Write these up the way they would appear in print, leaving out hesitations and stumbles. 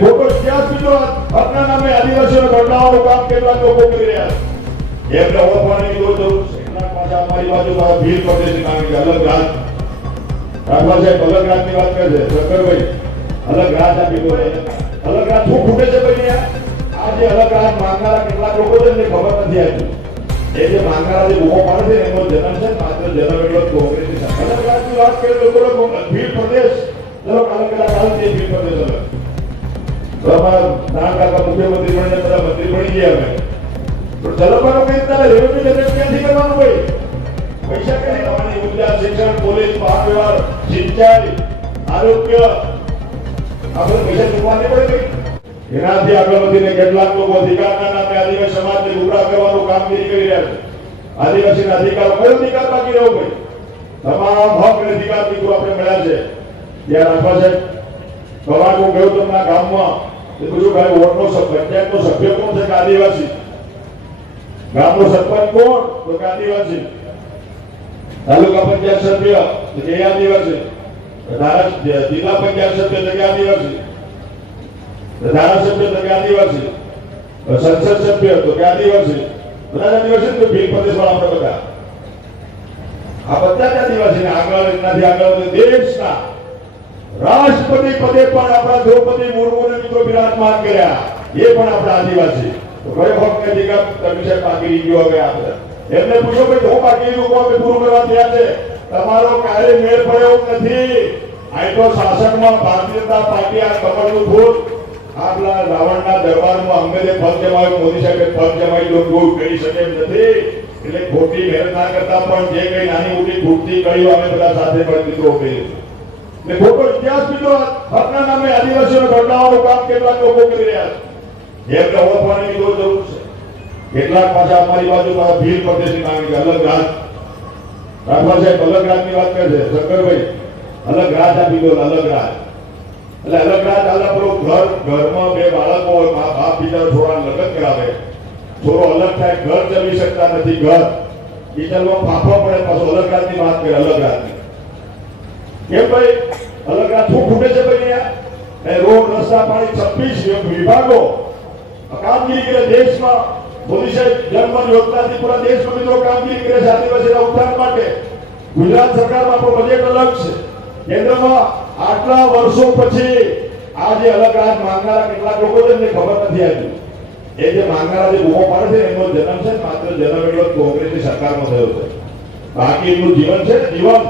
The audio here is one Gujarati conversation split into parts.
ખોટો ઇતિહાસ બીજો આપના નામે આદિવાસીઓને ઘટનાઓનું કામ કેટલાક લોકો કરી રહ્યા છે. એમને ઓળખવાની જરૂર છે. એના પાછા અમારી બાજુ ભીલ પ્રદેશની માંગણી અલગ રાજ રાઠવા સાહેબ અલગ રાજની વાત કરે છે. શંકરભાઈ અલગ રાજ આપી દો. અલગ રાજ શું ખૂટે છે ભાઈ? આ જે અલગ રાજ માંગનારા કેટલાક લોકો છે એમને ખબર નથી આવતી. એ જે માંગનારા જે બૂમો પાડે છે એનો જન્મ છે માત્ર જન્મ એટલો કોંગ્રેસની અલગ રાજની વાત કરે લોકો ભીલ પ્રદેશ ચલો કાલે કાલ છે ભીલ પ્રદેશ અલગ નાના કાકા મુખ્યમંત્રી બનીને બધા મંત્રી બની ગયા અમે તો ચલવાનો કઈ રીતના રેવન્યુ જનરેટ ક્યાંથી કરવાનું ભાઈ? પૈસા ક્યાંથી લાવવાની? ઉર્જા, શિક્ષણ, પોલીસ, વાહન વ્યવહાર, સિંચાઈ, આરોગ્ય આપણે પૈસા ચૂકવવાની પડે ભાઈ. એનાથી આગળ વધીને કેટલાક લોકો અધિકારના નામે આદિવાસી સમાજને ગુમરાહ કરવાનું કામગીરી કરી રહ્યા છે. આદિવાસીના અધિકારો કયો અધિકાર બાકી રહ્યો ભાઈ? તમામ હક અને અધિકાર મિત્રો આપણે મળ્યા છે. ત્યાં રાખવા છે કલાક હું ગયો તમારા ગામમાં પૂછ્યું ભાઈ વોર્ડનો પંચાયતનો સભ્ય કોણ છે? આદિવાસી. ગામનો સરપંચ કોણ? તો કે આદિવાસી. તાલુકા પંચાયત સભ્ય તો કે આદિવાસી. જિલ્લા પંચાયત સભ્ય તો કે આદિવાસી. ધારાસભ્ય તો કે આદિવાસી. સંસદ સભ્ય તો કે આદિવાસી. બધા આદિવાસી તો ભીલ પ્રદેશ વાળા આપણે બધા આ બધા જ આદિવાસી આગળ નથી આગળ દેશના રાષ્ટ્રપતિ પદે પણ આપણા દ્રૌપદી મુર્મુને મિત્રો બિરાજમાન કર્યા. એ પણ આપણા આદિવાસી. તો કયો હક અધિકાર વિશે બાકી ગયો? હવે આપણે એમને પૂછો કે હું બાકી લોકો અમે પૂરું કરવા થયા છે. તમારો કાર્ય મેળ પડ્યો નથી. આ તો શાસનમાં ભારતીય જનતા પાર્ટી આ કમળનું ફૂલ આપણા રાવણના દરબારમાં અંગ્રેજે પગ જમાવ્યો. મોદી સાહેબે પગ જમાવી કોઈ કરી શકે એમ નથી. એટલે ખોટી મહેનત ના કરતા પણ જે કઈ નાની મોટી ખૂટતી કર્યું અમે બધા સાથે મળી મિત્રો કરીશું. ખોટો ઇતિહાસ બીજો આપના નામે આદિવાસીઓને ઘટનાઓનું કામ કેટલાક લોકો કરી રહ્યા છે. એમને ઓળખવાની જરૂર છે. કેટલાક પાછા અમારી બાજુ ભીલ પ્રદેશની માંગણી અલગ રાજ રાઠવા સાહેબ અલગ રાજની વાત કરે છે. શંકરભાઈ અલગ રાજ આપી દો. અલગ રાજ એટલે અલગ રાજ આલા પેલો ઘરમાં બે બાળકો હોય, મા બાપ બીજા છોકરાને લગ્ન કરાવે, છોરો અલગ થાય, ઘર ચલાવી શકતા નથી, ઘર કિચનમાં ફાફવા પડે, પાછો અલગ રાજની વાત કરે. અલગ રાજની કેમ ભાઈ? અલગ રાજ શું ખૂટે છે ભાઈ? રોડ, રસ્તા, પાણી 26 વિભાગો કામગીરી કરે દેશમાં. મોદી સાહેબ જન્મ યોજનાથી પૂરા દેશમાં મિત્રો કામગીરી કરે છે આદિવાસીના ઉત્થાન માટે. ગુજરાત સરકારમાં આપણું બજેટ અલગ છે. કેન્દ્રમાં આટલા વર્ષો પછી આ જે અલગ રાજ માંગનારા કેટલાક લોકો છે એમને ખબર નથી આવતી. એ જે માંગનારા જે બૂમો પાડે છે એનો જન્મ છે માત્ર જન્મ એટલો કોંગ્રેસની સરકારમાં થયો છે. બાકી એમનું જીવન છે ને જીવન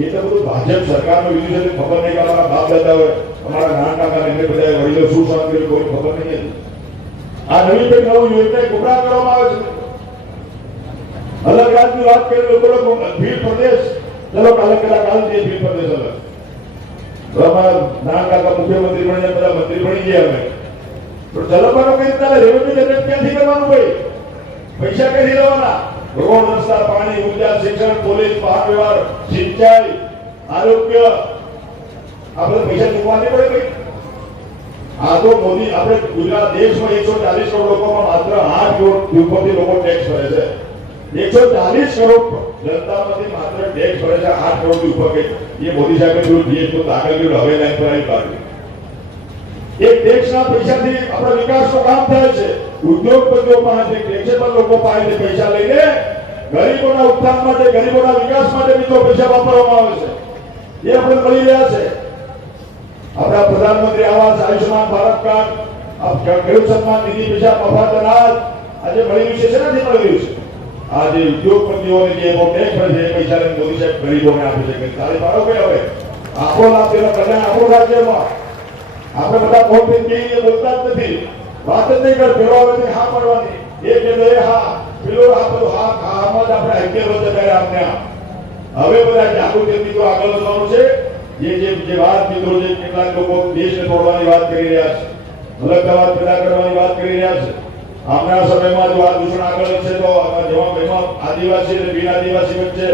એ તો બધું ભાજપ સરકારનું વિધું છે. ખબર નહીં કે અમારા બાપ દાદા હોય, અમારા નાના કાકા એમને બધા વડીલો શું સહન કર્યું કોઈ ખબર નહીં. આ નવી કઈ નવું યોજના ગુમરાહ કરવામાં આવે છે. અલગ રાજની વાત કરી લોકો ભીલ પ્રદેશ ચલો કાલે કાલ છે ભીલ પ્રદેશ અલગ નાના કાકા મુખ્યમંત્રી બનીને બધા મંત્રી બની ગયા અમે તો ચલવાનો કઈ રીતના રેવન્યુ જનરેટ ક્યાંથી કરવાનું ભાઈ? પૈસા ક્યાંથી લેવાના? રોડ, રસ્તા, પાણી, ઉર્જા, શિક્ષણ, પોલીસ, વાહન વ્યવહાર, સિંચાઈ, આરોગ્ય આપણે પૈસા ચૂકવવાની પડે ભાઈ. આ તો મોદી આપણે ગુજરાત દેશમાં 140 કરોડ લોકોમાં માત્ર 8 કરોડ ઉપરથી લોકો ટેક્સ ભરે છે. 140 કરોડ જનતામાંથી માત્ર ટેક્સ ભરે છે 8 કરોડ થી ઉપર. એ મોદી સાહેબે થોડું જીએસટી દાખલ કર્યું, હવે લાઈન પર આવી કાઢ્યું. એ ટેક્સના પૈસાથી આપણા વિકાસનું કામ થાય છે. ઉદ્યોગપતિઓ પાસેથી ટેક્સેબલ લોકો પાસેથી પૈસા લઈને ગરીબોના ઉત્થાન માટે, ગરીબોના વિકાસ માટે મિત્રો પૈસા વાપરવામાં આવે છે. એ આપણે મળી રહ્યા છે. આપણા પ્રધાનમંત્રી આવાસ, આયુષ્માન ભારત કાર્ડ, ખેડૂત સન્માન નિધિ, પૈસા મફત અનાજ આજે મળી રહ્યું છે. નથી મળી રહ્યું છે. આ જે ઉદ્યોગપતિઓને જે ટેક્સ ભરે છે એ પૈસા મોદી સાહેબ ગરીબોને આપે છે. તારી પાડો ભાઈ હવે આપણો લાભ તેનો કલ્યાણ આપણું રાજ્યમાં. આપણે બધા મોટી કહીએ બોલતા જ નથી, વાત જ નહીં કર. પેલો આવે હા પડવાની એ કે હા પેલો આ બધું હા આમાં જ આપણે હૈક્ય વધે ત્યારે આપણે હવે બધા જાગૃતિ મિત્રો આગળ વધવાનું છે. જે વાત મિત્રો જે કેટલાક લોકો દેશને તોડવાની વાત કરી રહ્યા છે, અલગતાવાદ પેદા કરવાની વાત કરી રહ્યા છે. આવનારા સમયમાં જો આ દૂષણ આગળ વધશે તો એમાં આદિવાસી અને બિન આદિવાસી વચ્ચે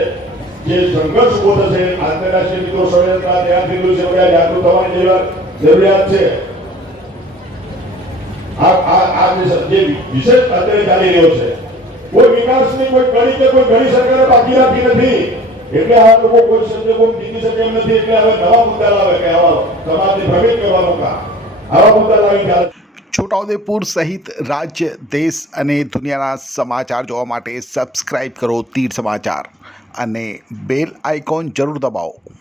જે સંઘર્ષ ઉભો થશે, આંતરરાષ્ટ્રીય મિત્રો ષડયંત્ર તૈયાર થઈ ગયું છે. બધા જાગૃત થવાની જરૂરિયાત છે. આ જે વિશેષ અત્યારે ચાલી રહ્યો છે, કોઈ વિકાસની કોઈ કડી કે કોઈ ઘણી સરકારે બાકી રાખી નથી. એટલે આ લોકો કોઈ સંજોગો જીતી શકે એમ નથી. એટલે હવે નવા મુદ્દા લાવે કે આવા સમાજને ભ્રમિત કરવાનું કામ આવા મુદ્દા લાવી ચાલે. છોટાઉદેપુર સહિત રાજ્ય દેશ અને દુનિયાના સમાચાર જોવા માટે સબસ્ક્રાઇબ કરો તીર સમાચાર અને બેલ આઇકોન જરૂર દબાવો.